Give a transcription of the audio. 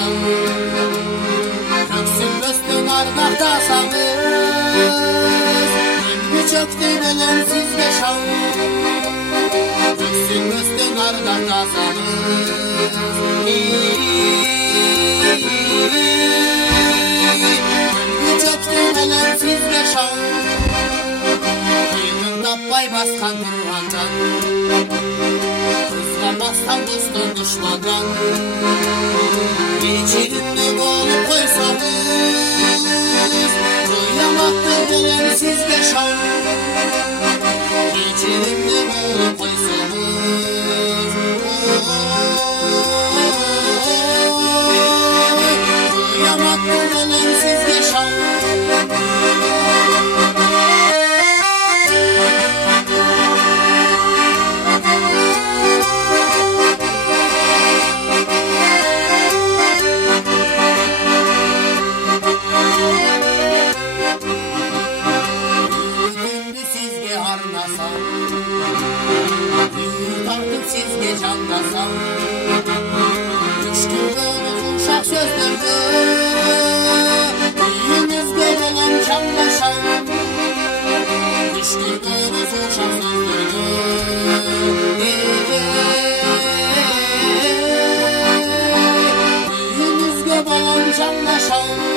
yaşasan, köksünmezden ardaktasanız, elini çöktün elemsiz yaşam. Köksünmezden ardaktasanız, elini çöktün elemsiz yaşam. Pay baskan durğandan, kızlamazsan dostun düşmandan. Geçirimli olup koysanız, duyamaktır elemsiz yaşam. Geçirimli olup koysanız, duyamaktır elemsiz yaşam. Tartıp sizge canlasam, üç günden uşak sözdürdü, düğünüzde olan canlaşam. Üç günden uşak sözdürdü, düğünüzde olan canlaşam.